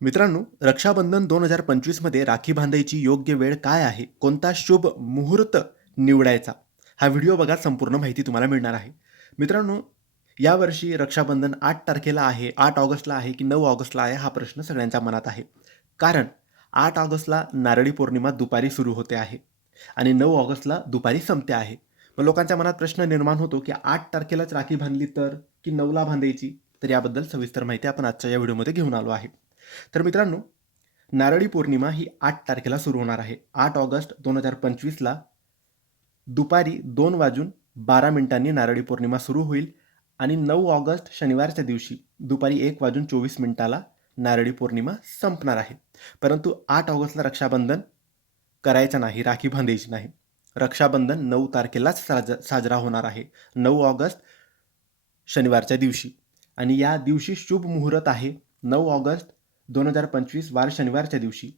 मित्रांनो रक्षाबंधन दोन हजार पंचवीसमध्ये राखी बांधायची योग्य वेळ काय आहे? कोणता शुभ मुहूर्त निवडायचा? हा व्हिडिओ बघा संपूर्ण माहिती तुम्हाला मिळणार आहे. मित्रांनो यावर्षी रक्षाबंधन आठ तारखेला आहे आठ ऑगस्टला आहे की नऊ ऑगस्टला आहे हा प्रश्न सगळ्यांच्या मनात आहे. कारण आठ ऑगस्टला नारळी पौर्णिमा दुपारी सुरू होते आहे आणि नऊ ऑगस्टला दुपारी संपते आहे. मग लोकांच्या मनात प्रश्न निर्माण होतो की आठ तारखेलाच राखी बांधली तर की नऊला बांधायची? तर याबद्दल सविस्तर माहिती आपण आजच्या या व्हिडिओमध्ये घेऊन आलो आहे. तर मित्रांनो नारळी पौर्णिमा ही आठ तारखेला सुरू होणार आहे. आठ ऑगस्ट दोन हजार पंचवीसला दुपारी दोन वाजून बारा मिनिटांनी नारळी पौर्णिमा सुरू होईल आणि नऊ ऑगस्ट शनिवारच्या दिवशी दुपारी एक वाजून चोवीस मिनिटाला नारळी पौर्णिमा संपणार आहे. परंतु आठ ऑगस्टला रक्षाबंधन करायचं नाही राखी बांधायची नाही. रक्षाबंधन नऊ तारखेलाच साज साजरा होणार आहे. नऊ ऑगस्ट शनिवारच्या दिवशी. आणि या दिवशी शुभ मुहूर्त आहे. नऊ ऑगस्ट दोन हजार पंचवीस वार शनिवारच्या दिवशी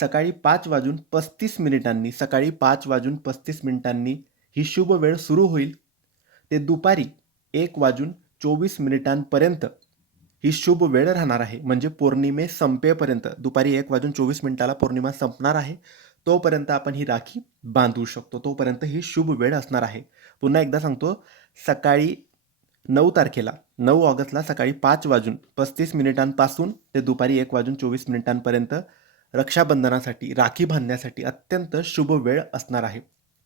सकाळी पाच वाजून पस्तीस मिनिटांनी सकाळी पाच वाजून पस्तीस मिनिटांनी ही शुभ वेळ सुरू होईल. ते दुपारी एक वाजून चोवीस मिनिटांपर्यंत ही शुभ वेळ राहणार आहे. म्हणजे पौर्णिमे संपेपर्यंत. दुपारी एक वाजून चोवीस मिनिटाला पौर्णिमा संपणार आहे. तोपर्यंत आपण ही राखी बांधू शकतो. तोपर्यंत ही शुभ वेळ असणार आहे. पुन्हा एकदा सांगतो सकाळी नऊ तारखेला नऊ ऑगस्टला सकाळी पाच वाजून पस्तीस मिनिटांपासून ते दुपारी एक वाजून चोवीस मिनिटांपर्यंत रक्षाबंधनासाठी राखी बांधण्यासाठी अत्यंत शुभ वेळ असणार आहे.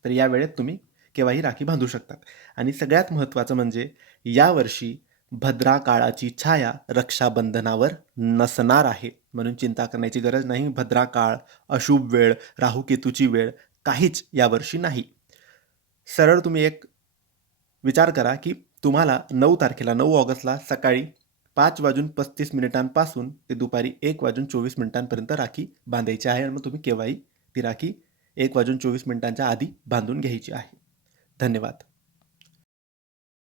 तर या वेळेत तुम्ही केव्हाही राखी बांधू शकतात. आणि सगळ्यात महत्त्वाचं म्हणजे यावर्षी भद्रा काळाची छाया रक्षाबंधनावर नसणार आहे. म्हणून चिंता करण्याची गरज नाही. भद्रा काळ अशुभ वेळ राहुकेतूची वेळ काहीच यावर्षी नाही. सरळ तुम्ही एक विचार करा की तुम्हाला नऊ तारखेला नऊ ऑगस्टला सकाळी पाच वाजून पस्तीस मिनिटांपासून ते दुपारी एक वाजून चोवीस मिनिटांपर्यंत राखी बांधायची आहे आणि मग तुम्ही केव्हाही ती राखी एक वाजून चोवीस मिनिटांच्या आधी बांधून घ्यायची आहे. धन्यवाद.